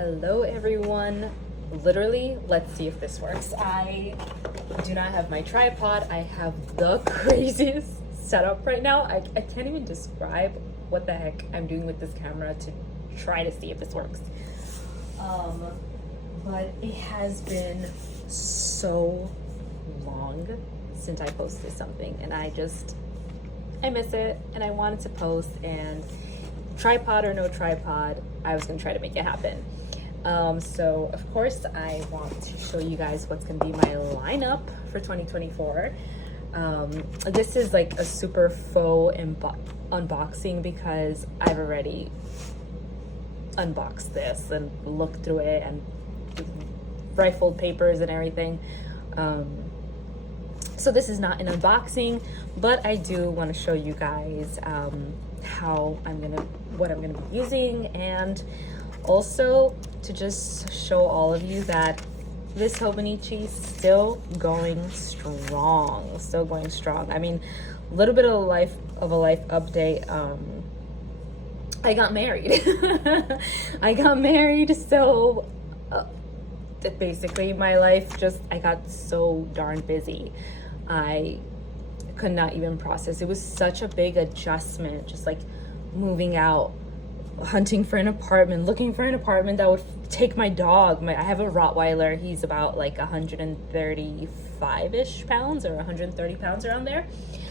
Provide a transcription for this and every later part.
Hello everyone. Literally, let's see if this works. I do not have my tripod. I have the craziest setup right now. I can't even describe what the heck I'm doing with this camera to try to see if this works. But it has been so long since I posted something, and I miss it, and I wanted to post, and tripod or no tripod, I was gonna try to make it happen. So of course I want to show you guys what's gonna be my lineup for 2024. This is like a super faux unboxing because I've already unboxed this and looked through it and rifled papers and everything. So this is not an unboxing, but I do want to show you guys what I'm gonna be using, and also to just show all of you that this Hobonichi is still going strong. I mean, a little bit of a life update. I got married. So basically my life I got so darn busy. I could not even process. It was such a big adjustment, just like moving out, hunting for an apartment, looking for an apartment that would take my dog. I have a Rottweiler. He's about like 135-ish pounds or 130 pounds, around there.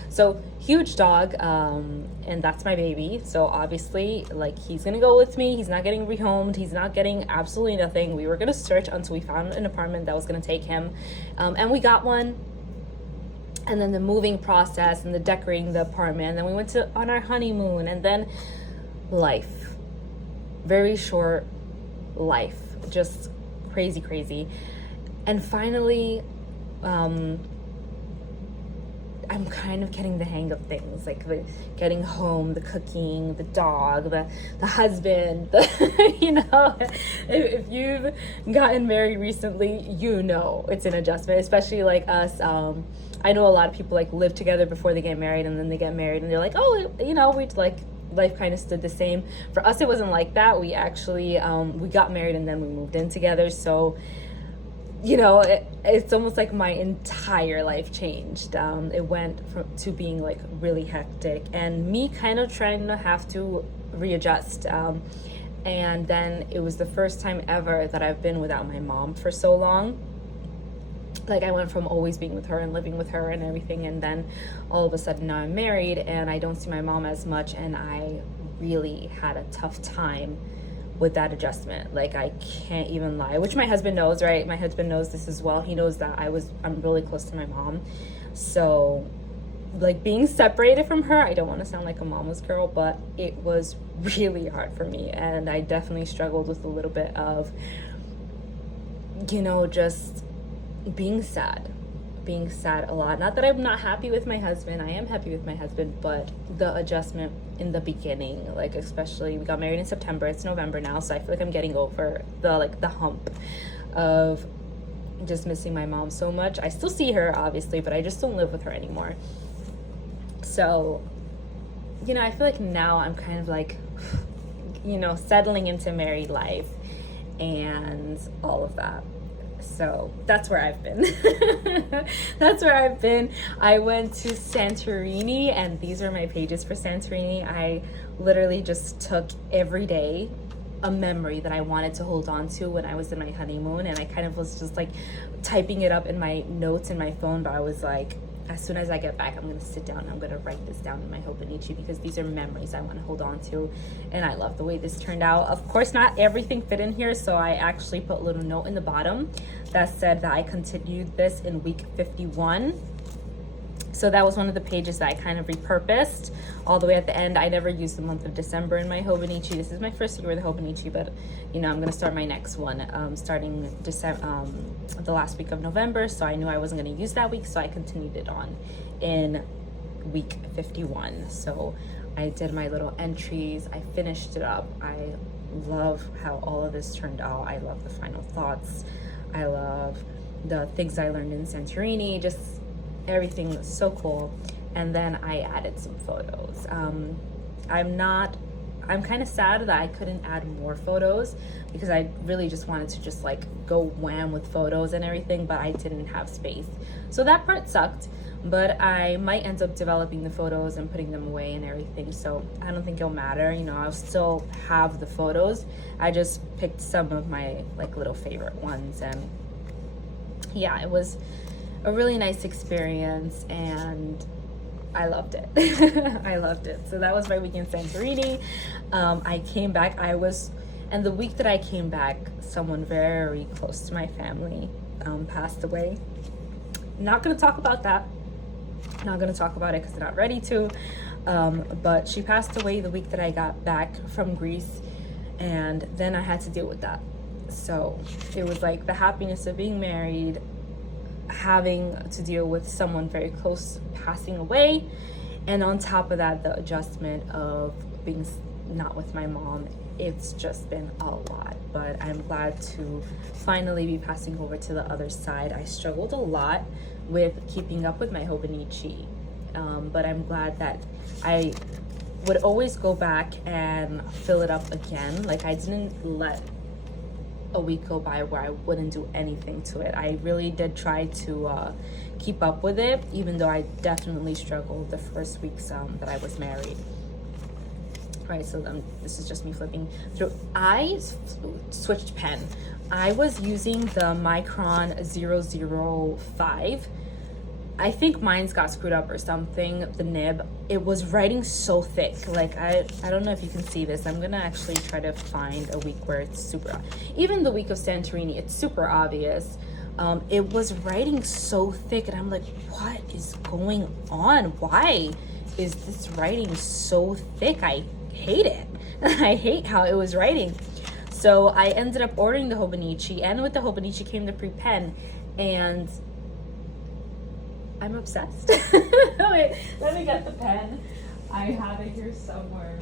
So huge dog, and that's my baby. So obviously, like, he's gonna go with me. He's not getting rehomed. He's not getting absolutely nothing. We were gonna search until we found an apartment that was gonna take him, and we got one. And then the moving process and the decorating the apartment. And then we went on our honeymoon, and then life. Very short life. Just crazy. And finally, I'm kind of getting the hang of things, like getting home, the cooking, the dog, the husband, you know, if you've gotten married recently, you know it's an adjustment, especially like us. I know a lot of people like live together before they get married, and then they get married and they're like, oh, you know, we like life kind of stood the same. For us, it wasn't like that. We actually we got married and then we moved in together. So, you know, it's almost like my entire life changed. It went to being like really hectic, and me kind of trying to have to readjust. And then it was the first time ever that I've been without my mom for so long. Like, I went from always being with her and living with her and everything, and then all of a sudden now I'm married and I don't see my mom as much, and I really had a tough time with that adjustment. Like, I can't even lie, which my husband knows, right? My husband knows this as well. He knows that I'm really close to my mom. So, like, being separated from her, I don't want to sound like a mama's girl, but it was really hard for me, and I definitely struggled with a little bit of, you know, just being sad a lot. Not that I'm not happy with my husband. I am happy with my husband, but the adjustment in the beginning, like, especially, we got married in September, it's November now, so I feel like I'm getting over the hump of just missing my mom so much. I still see her, obviously, but I just don't live with her anymore. So, you know, I feel like now I'm kind of like, you know, settling into married life and all of that. So that's where I've been. I went to Santorini, and these are my pages for Santorini. I literally just took every day a memory that I wanted to hold on to when I was in my honeymoon, and I kind of was just like typing it up in my notes in my phone, but I was like, as soon as I get back, I'm gonna sit down and I'm gonna write this down in my Hobonichi, because these are memories I want to hold on to, and I love the way this turned out. Of course, not everything fit in here, so I actually put a little note in the bottom that said that I continued this in week 51. So that was one of the pages that I kind of repurposed all the way at the end. I never used the month of December in my Hobonichi. This is my first year with the Hobonichi, but, you know, I'm going to start my next one starting December, the last week of November. So I knew I wasn't going to use that week, so I continued it on in week 51. So I did my little entries. I finished it up. I love how all of this turned out. I love the final thoughts. I love the things I learned in Santorini. Just everything was so cool. And then I added some photos. I'm not I'm kind of sad that I couldn't add more photos because I really just wanted to just like go wham with photos and everything, but I didn't have space. So that part sucked, but I might end up developing the photos and putting them away and everything. So I don't think it'll matter. You know, I'll still have the photos. I just picked some of my like little favorite ones, and yeah, it was a really nice experience and I loved it. I loved it. So that was my week in Santorini. I came back. And the week that I came back, someone very close to my family passed away. Not going to talk about that. Not going to talk about it because I'm not ready to. But she passed away the week that I got back from Greece, and then I had to deal with that. So it was like the happiness of being married, having to deal with someone very close passing away, and on top of that, the adjustment of being not with my mom. It's just been a lot, but I'm glad to finally be passing over to the other side. I struggled a lot with keeping up with my Hobonichi, but I'm glad that I would always go back and fill it up again. Like, I didn't let a week go by where I wouldn't do anything to it. I really did try to keep up with it, even though I definitely struggled the first weeks that I was married. Right, so this is just me flipping through. I switched pen. I was using the Micron 005. I think mine's got screwed up or something, the nib. It was writing so thick. Like, I don't know if you can see this. I'm gonna actually try to find a week where it's super, even the week of Santorini, it's super obvious. It was writing so thick and I'm like, what is going on? Why is this writing so thick? I hate it. I hate how it was writing. So I ended up ordering the Hobonichi, and with the Hobonichi came the free pen, and I'm obsessed. Wait, let me get the pen. I have it here somewhere.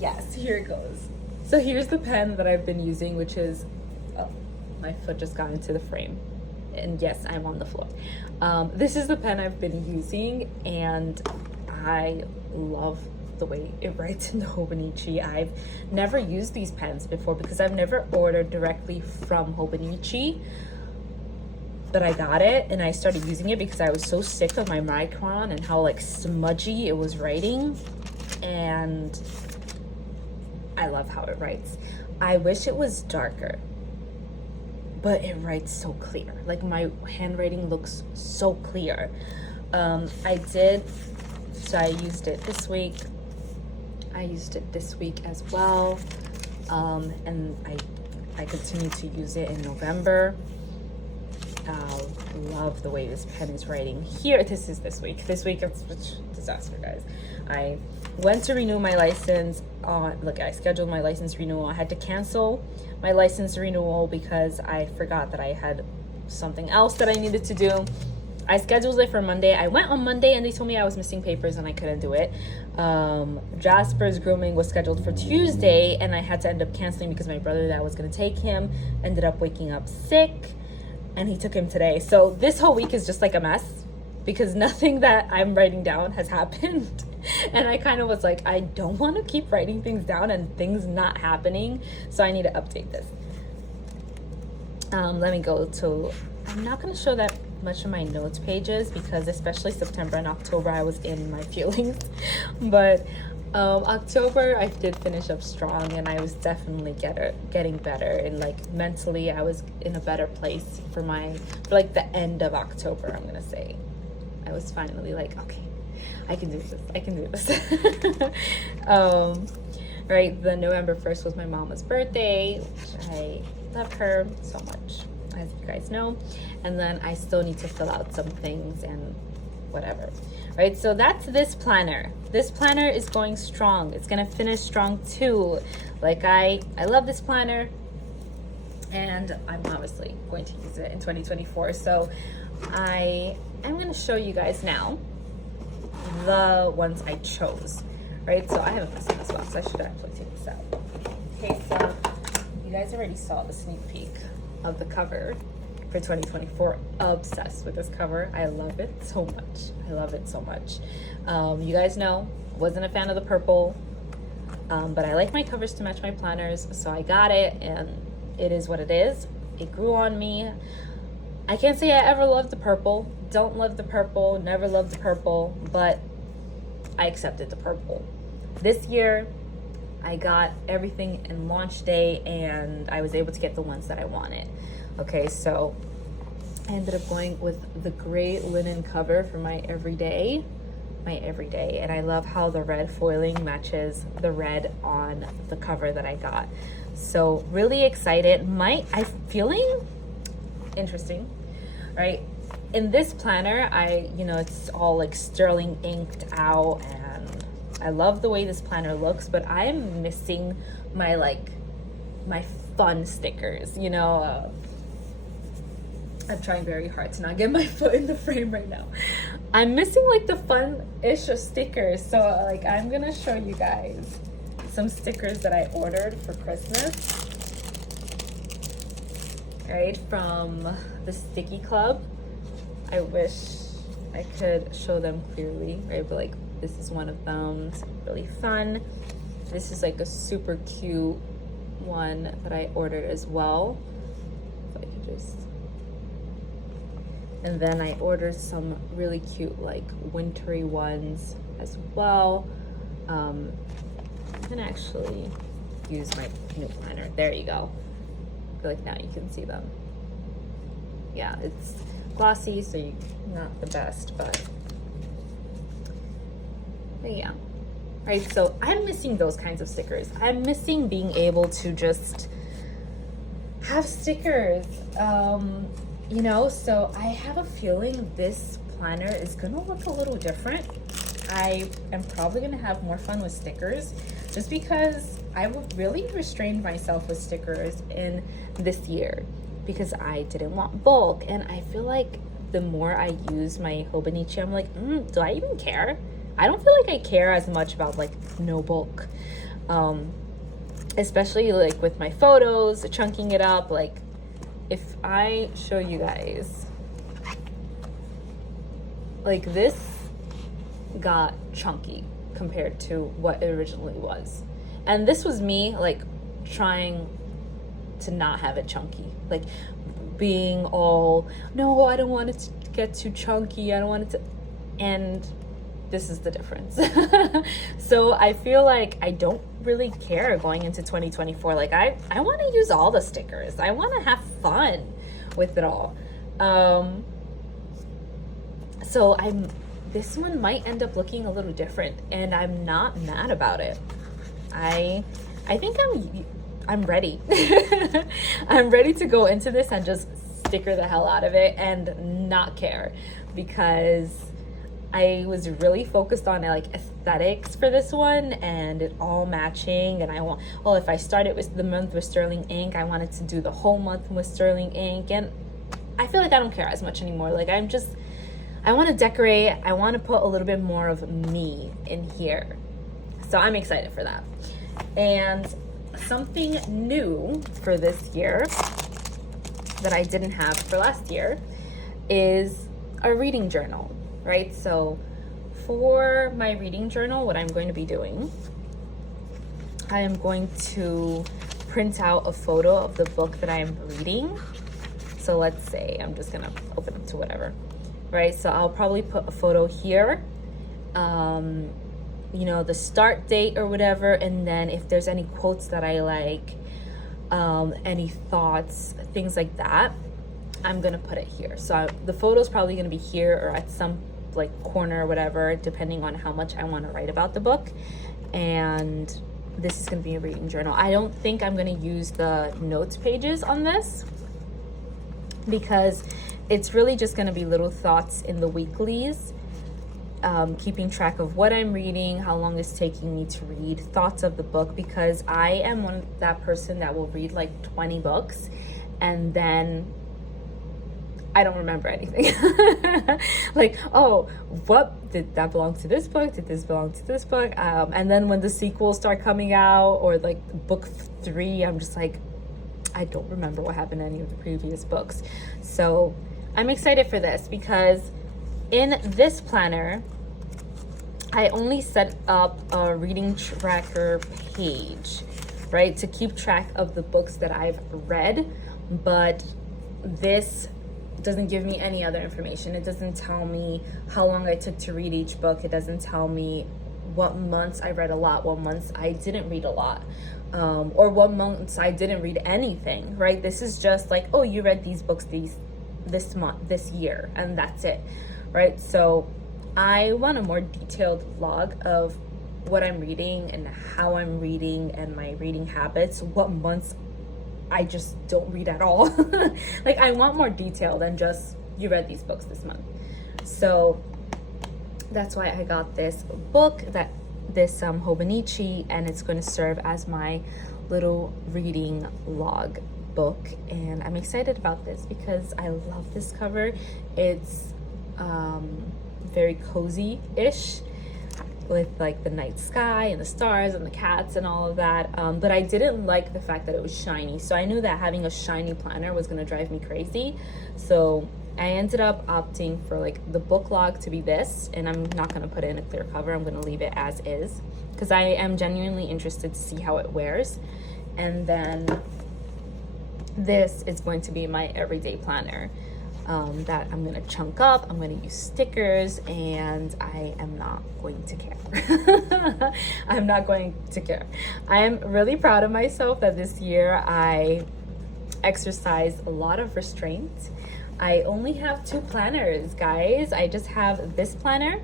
Yes, here it goes. So here's the pen that I've been using, which is, oh, my foot just got into the frame. And yes, I'm on the floor. This is the pen I've been using, and I love the way it writes in the Hobonichi. I've never used these pens before because I've never ordered directly from Hobonichi, but I got it and I started using it because I was so sick of my Micron and how like smudgy it was writing, and I love how it writes. I wish it was darker, but it writes so clear. Like, my handwriting looks so clear. So I used it this week. I used it this week as well. And I continue to use it in November. Love the way this pen is writing. Here, this is this week. This week, it's a disaster, guys. I went to renew my license. I scheduled my license renewal. I had to cancel my license renewal because I forgot that I had something else that I needed to do. I scheduled it for Monday. I went on Monday and they told me I was missing papers and I couldn't do it. Jasper's grooming was scheduled for Tuesday and I had to end up canceling because my brother that was going to take him ended up waking up sick, and he took him today. So this whole week is just like a mess because nothing that I'm writing down has happened. And I kind of was like, I don't want to keep writing things down and things not happening, so I need to update this. Let me go to, I'm not going to show that much of my notes pages because especially September and October I was in my feelings, but October I did finish up strong and I was definitely getting better, and like mentally I was in a better place for like the end of October. I'm gonna say I was finally like, okay, I can do this. Right, the November 1st was my mama's birthday, which I love her so much, as you guys know. And then I still need to fill out some things and whatever. Right, so that's this planner. This planner is going strong. It's gonna finish strong too. Like, I love this planner, and I'm obviously going to use it in 2024. So I am gonna show you guys now the ones I chose. Right, so I haven't messed this box. I should actually take this out. Okay, so you guys already saw the sneak peek of the cover. for 2024. Obsessed with this cover. I love it so much. I love it so much. You guys know, wasn't a fan of the purple, but I like my covers to match my planners, so I got it, and it is what it is. It grew on me. I can't say I ever loved the purple. Don't love the purple, never loved the purple, but I accepted the purple. This year, I got everything in launch day, and I was able to get the ones that I wanted. Okay, so I ended up going with the gray linen cover for my everyday, and I love how the red foiling matches the red on the cover that I got. So really excited. I'm feeling interesting, right? In this planner, it's all like sterling inked out, and I love the way this planner looks, but I am missing my fun stickers, I'm trying very hard to not get my foot in the frame right now. I'm missing like the fun-ish stickers. So I'm gonna show you guys some stickers that I ordered for Christmas, right, from the Sticky Club. I wish I could show them clearly, right, but this is one of them. It's really fun. This is like a super cute one that I ordered as well. So I could just... And then I ordered some really cute wintry ones as well. I'm gonna actually use my new planner. There you go. I feel like now you can see them. Yeah, it's glossy, so not the best, but yeah. Right, so I'm missing those kinds of stickers. I'm missing being able to just have stickers. So I have a feeling this planner is gonna look a little different. I am probably gonna have more fun with stickers, just because I really restrained myself with stickers in this year because I didn't want bulk, and I feel like the more I use my Hobonichi, I'm like, do I even care? I don't feel like I care as much about no bulk, especially with my photos, chunking it up. If I show you guys, this got chunky compared to what it originally was. And this was me trying to not have it chunky, being all, no, I don't want it to get too chunky, I don't want it to, and this is the difference. So I feel like I don't really care going into 2024. I want to use all the stickers. I want to have fun with it all. So this one might end up looking a little different, and I'm not mad about it. I think I'm ready. I'm ready to go into this and just sticker the hell out of it and not care, because I was really focused on aesthetics for this one and it all matching. And if I started with the month with sterling ink, I wanted to do the whole month with sterling ink, and I feel like I don't care as much anymore. I want to decorate. I want to put a little bit more of me in here. So I'm excited for that. And something new for this year that I didn't have for last year is a reading journal, right? So for my reading journal, what I'm going to be doing, I am going to print out a photo of the book that I am reading. So let's say I'm just gonna open it to whatever, right? So I'll probably put a photo here, the start date or whatever, and then if there's any quotes that I like, any thoughts, things like that, I'm gonna put it here. So the photo's probably gonna be here or at some corner or whatever, depending on how much I want to write about the book. And this is gonna be a reading journal. I don't think I'm gonna use the notes pages on this, because it's really just gonna be little thoughts in the weeklies, keeping track of what I'm reading, how long it's taking me to read, thoughts of the book, because I am that person that will read 20 books and then I don't remember anything. Oh, what did that belong to this book? Did this belong to this book? And then when the sequels start coming out, or book 3, I'm just I don't remember what happened in any of the previous books. So I'm excited for this because in this planner, I only set up a reading tracker page, right, to keep track of the books that I've read, but this doesn't give me any other information. It doesn't tell me how long I took to read each book. It doesn't tell me what months I read a lot, what months I didn't read a lot, or what months I didn't read anything, right? This is just like, oh, you read these books this month, this year, and that's it, right? So I want a more detailed log of what I'm reading and how I'm reading and my reading habits, what months I just don't read at all. Like, I want more detail than just, you read these books this month. So that's why I got this book, this Hobonichi, and it's going to serve as my little reading log book. And I'm excited about this because I love this cover. It's very cozy-ish with like the night sky and the stars and the cats and all of that, but I didn't like the fact that it was shiny. So I knew that having a shiny planner was going to drive me crazy, so I ended up opting for like the book log to be this, and I'm not going to put it in a clear cover. I'm going to leave it as is because I am genuinely interested to see how it wears. And then this is going to be my everyday planner that I'm going to chunk up. I'm going to use stickers, and I am not going to care. I'm not going to care. I am really proud of myself that this year I exercised a lot of restraint. I only have 2 planners, guys. I just have this planner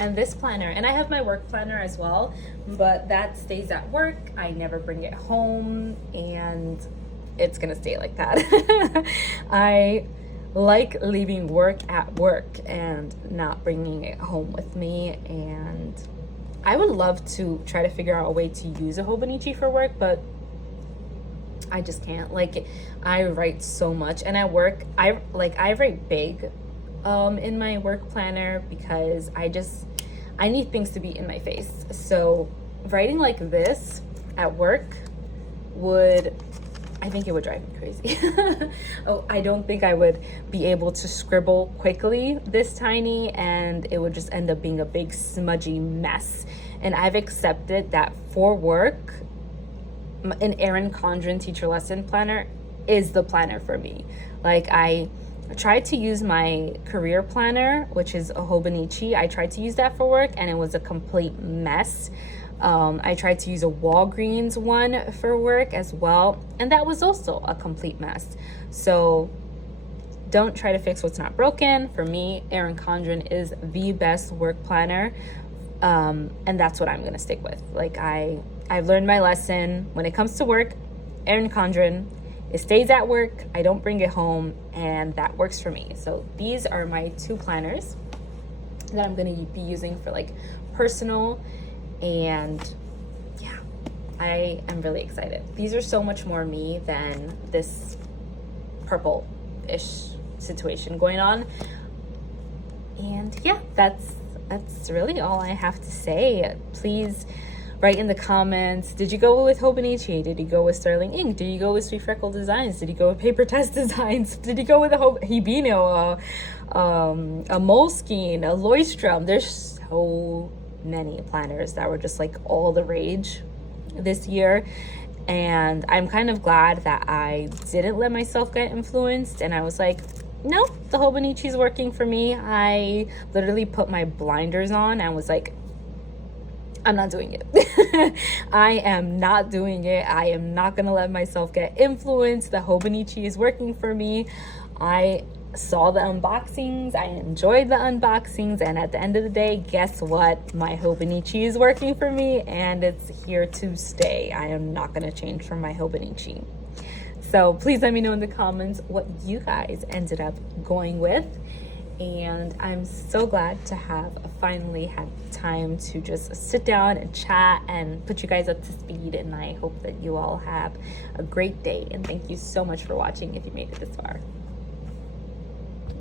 and this planner, and I have my work planner as well, but that stays at work. I never bring it home, and it's gonna stay like that. I like leaving work at work and not bringing it home with me, and I would love to try to figure out a way to use a Hobonichi for work, but I just can't. Like, I write so much, and at work I write big in my work planner because I need things to be in my face. So writing like this at work I think it would drive me crazy. Oh, I don't think I would be able to scribble quickly this tiny, and it would just end up being a big smudgy mess. And I've accepted that for work, an Erin Condren teacher lesson planner is the planner for me. Like, I tried to use my career planner, which is a Hobonichi. I tried to use that for work, and it was a complete mess. I tried to use a Walgreens one for work as well, and that was also a complete mess. So don't try to fix what's not broken. For me, Erin Condren is the best work planner, and that's what I'm gonna stick with. Like, I've learned my lesson. When it comes to work, Erin Condren, it stays at work, I don't bring it home, and that works for me. So these are my 2 planners that I'm gonna be using for like personal. And yeah, I am really excited. These are so much more me than this purple-ish situation going on. And yeah, that's really all I have to say. Please write in the comments, did you go with Hobonichi? Did you go with Sterling Ink? Did you go with Sweet Freckle Designs? Did you go with Paper Test Designs? Did you go with a Hibino, a Moleskine, a Leuchtturm? There's so many planners that were just like all the rage this year, and I'm kind of glad that I didn't let myself get influenced, and I was like, no, the Hobonichi is working for me. I literally put my blinders on and was like, I'm not doing it. I am not doing it. I am not gonna let myself get influenced. The Hobonichi is working for me. I saw the unboxings, I enjoyed the unboxings, and at the end of the day, guess what? My Hobonichi is working for me, and it's here to stay. I am not going to change from my Hobonichi. So please let me know in the comments what you guys ended up going with, and I'm so glad to have finally had time to just sit down and chat and put you guys up to speed, and I hope that you all have a great day, and thank you so much for watching if you made it this far.